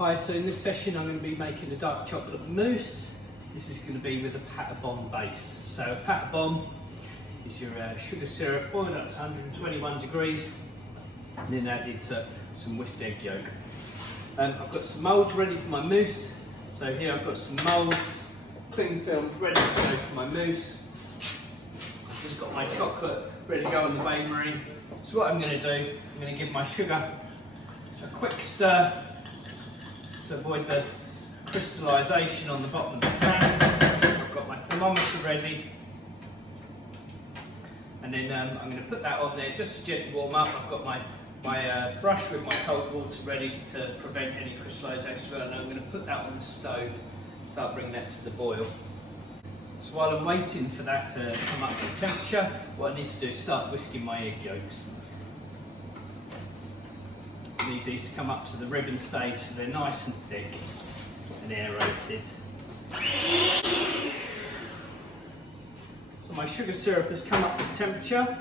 Hi, so in this session I'm going to be making a dark chocolate mousse. This is going to be with a pate bombe base. So a pate bombe is your sugar syrup boiled up to 121 degrees and then added to some whisked egg yolk. I've got some moulds ready for my mousse. So here I've got some moulds, cling filmed, ready to go for my mousse. I've just got my chocolate ready to go on the bain-marie. So what I'm going to do, I'm going to give my sugar a quick stir to avoid the crystallisation on the bottom of the pan. I've got my thermometer ready, and then I'm going to put that on there just to gently warm up. I've got my brush with my cold water ready to prevent any crystallisation, and I'm going to put that on the stove, start bringing that to the boil. So while I'm waiting for that to come up to temperature, what I need to do is start whisking my egg yolks. I need these to come up to the ribbon stage so they're nice and thick and aerated. So my sugar syrup has come up to temperature.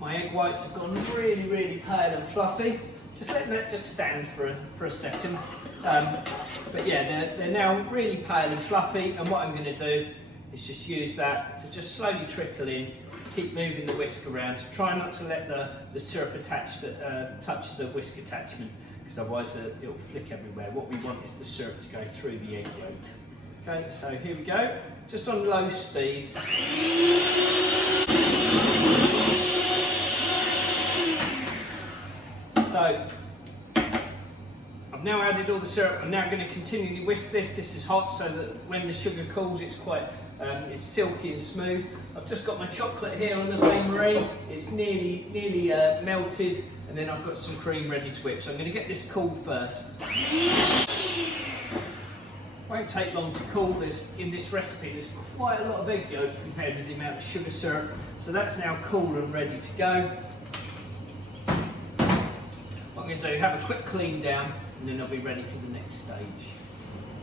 My egg whites have gone really, really pale and fluffy. Just letting that just stand for a second. But yeah, they're now really pale and fluffy, and what I'm going to do is just use that to just slowly trickle in. Keep moving the whisk around. Try not to let the syrup touch the whisk attachment, because otherwise it will flick everywhere. What we want is the syrup to go through the egg yolk. Okay, so here we go. Just on low speed. So I've now added all the syrup. I'm now going to continually whisk this. This is hot, so that when the sugar cools, it's quite it's silky and smooth. I've just got my chocolate here on the bain-marie. It's nearly melted, and then I've got some cream ready to whip. So I'm going to get this cool first. Won't take long to cool. In this recipe, there's quite a lot of egg yolk compared with the amount of sugar syrup. So that's now cool and ready to go. What I'm going to do, have a quick clean down, and then I'll be ready for the next stage.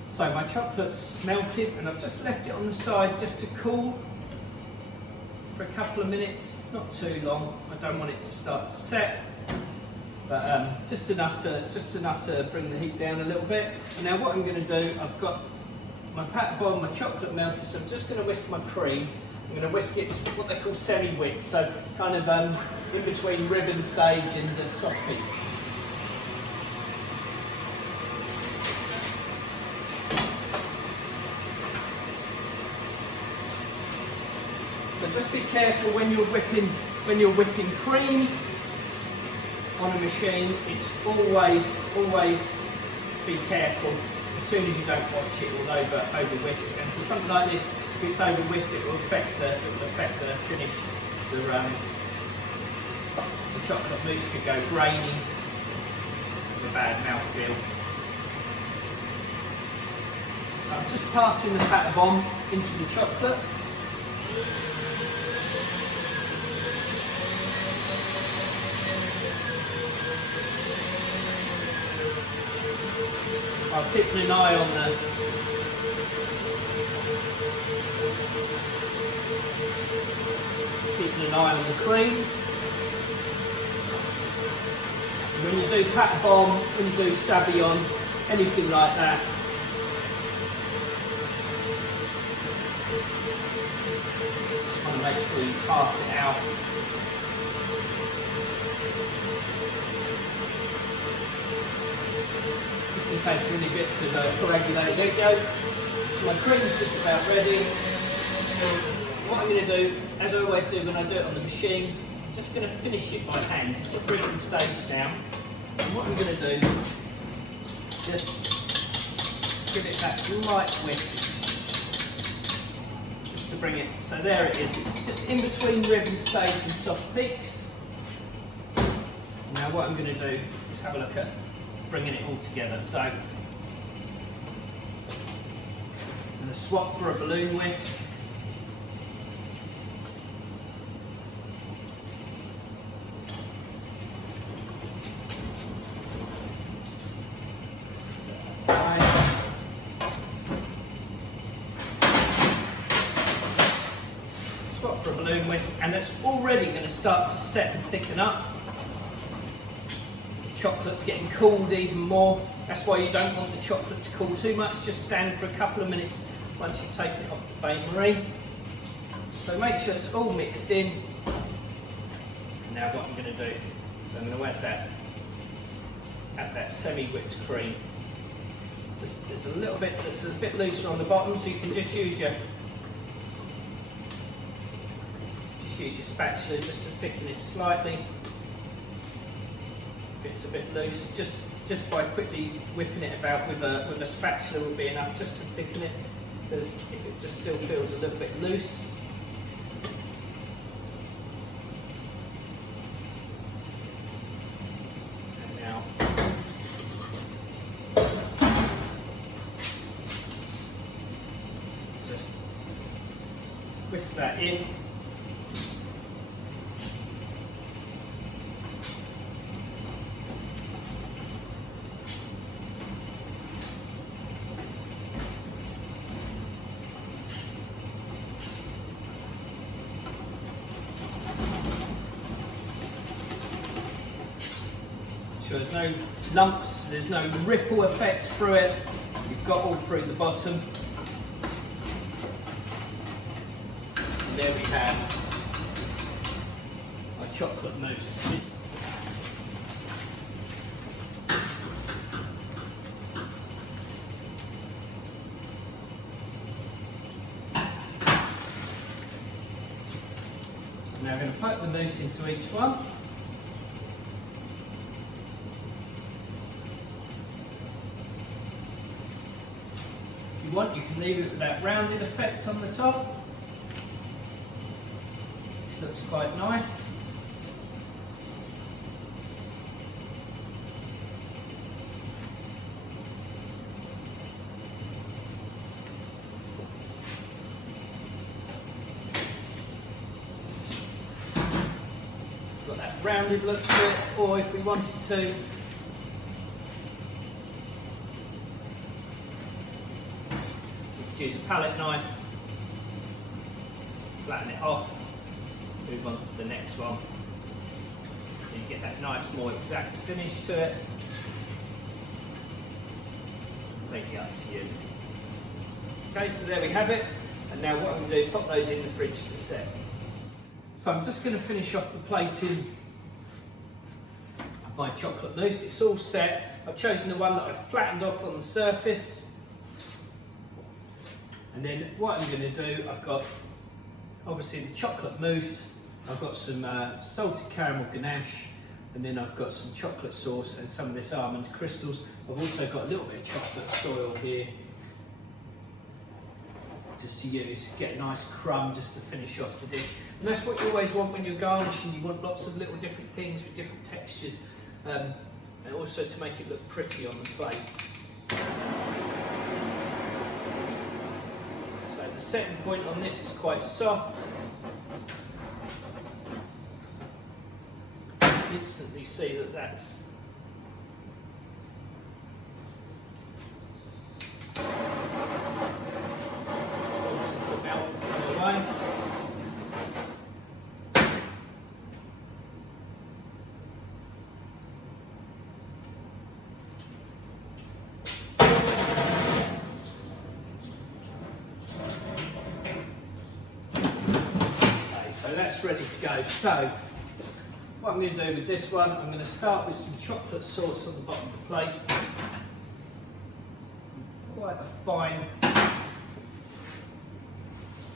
So my chocolate's melted, and I've just left it on the side just to cool for a couple of minutes, not too long. I don't want it to start to set, but just enough to bring the heat down a little bit. And now what I'm going to do, I've got my pate bombe, my chocolate melted, so I'm just going to whisk my cream. I'm going to whisk it to what they call semi-whipped, so kind of in between ribbon stage and soft peaks. So just be careful when you're whipping cream on a machine. It's always be careful as soon as you don't watch it or over whisk. And for something like this, if it's over whisked, it will affect the finish. The chocolate mousse could go grainy. It's a bad mouthfeel. So I'm just passing the pate bombe into the chocolate. I'm keeping an eye on the cream. When you do pate bombe, when you do sabayon, anything like that, just want to make sure you pass it out. In case there are any bits of coagulated egg yolk. So my cream's just about ready. What I'm going to do, as I always do when I do it on the machine, I'm just going to finish it by hand. It's at ribbon stage now. And what I'm going to do, just give it that light whisk, just to bring it. So there it is. It's just in between ribbon stage and soft peaks. Now what I'm going to do is have a look at bringing it all together. So I'm going to swap for a balloon whisk. Swap for a balloon whisk, and it's already going to start to set and thicken up. chocolate's getting cooled even more. That's why you don't want the chocolate to cool too much. Just stand for a couple of minutes once you've taken it off the bain-marie. So make sure it's all mixed in. And now what I'm going to do, so I'm going to add that semi-whipped cream. There's a little bit that's a bit looser on the bottom, so you can just use your spatula just to thicken it slightly. If it's a bit loose, just by quickly whipping it about with a spatula will be enough just to thicken it. If it just still feels a little bit loose. And now just whisk that in. So there's no lumps, there's no ripple effect through it. You've got all through the bottom. And there we have our chocolate mousse. So now I'm going to put the mousse into each one. If you want, you can leave it with that rounded effect on the top, which looks quite nice. Got that rounded look to it, or if we wanted to, use a palette knife, flatten it off, move on to the next one. So you get that nice, more exact finish to it. Completely up to you. Okay, so there we have it. And now what I'm going to do, pop those in the fridge to set. So I'm just going to finish off the plating of my chocolate mousse. It's all set. I've chosen the one that I've flattened off on the surface. And then what I'm going to do, I've got obviously the chocolate mousse, I've got some salted caramel ganache, and then I've got some chocolate sauce and some of this almond crystals. I've also got a little bit of chocolate soil here, just to use, get a nice crumb just to finish off the dish. And that's what you always want when you're garnishing. You want lots of little different things with different textures, and also to make it look pretty on the plate. The setting point on this is quite soft. You can instantly see that that's wanting to melt away. So that's ready to go. So what I'm going to do with this one, I'm going to start with some chocolate sauce on the bottom of the plate. Quite a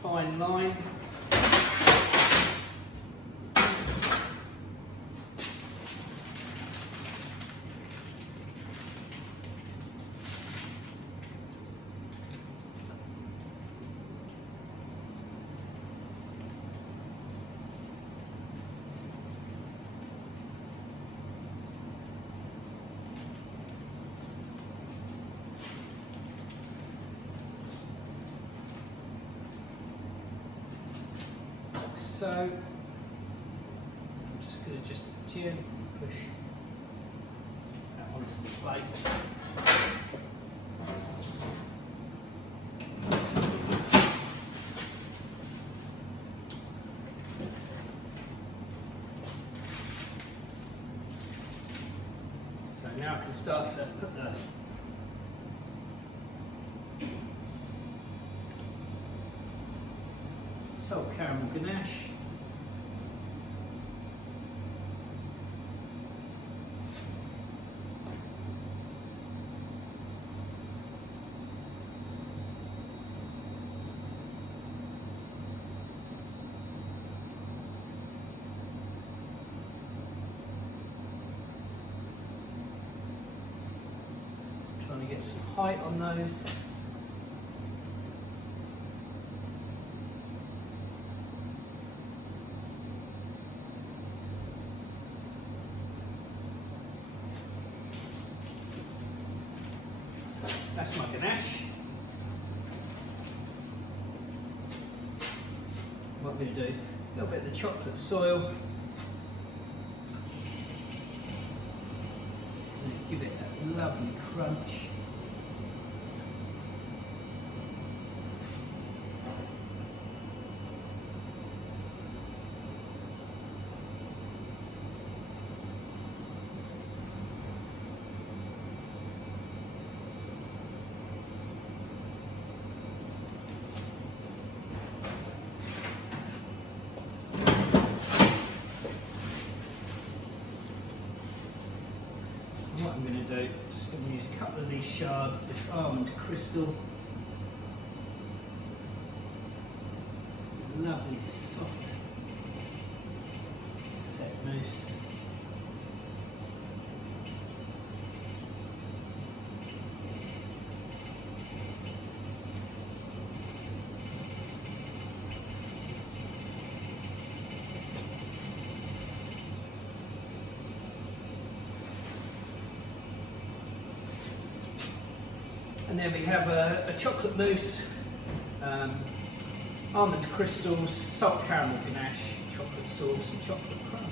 fine line. So I'm just going to gently push that onto the plate. now I can start to put the salt caramel ganache. Trying to get some height on those. So that's my ganache. What I'm going to do, a little bit of the chocolate soil. Just going to give it that lovely crunch. What I'm going to do, just going to use a couple of these shards, this almond crystal. Just a lovely soft set mousse. And then we have a chocolate mousse, almond crystals, salt caramel ganache, chocolate sauce and chocolate crumb.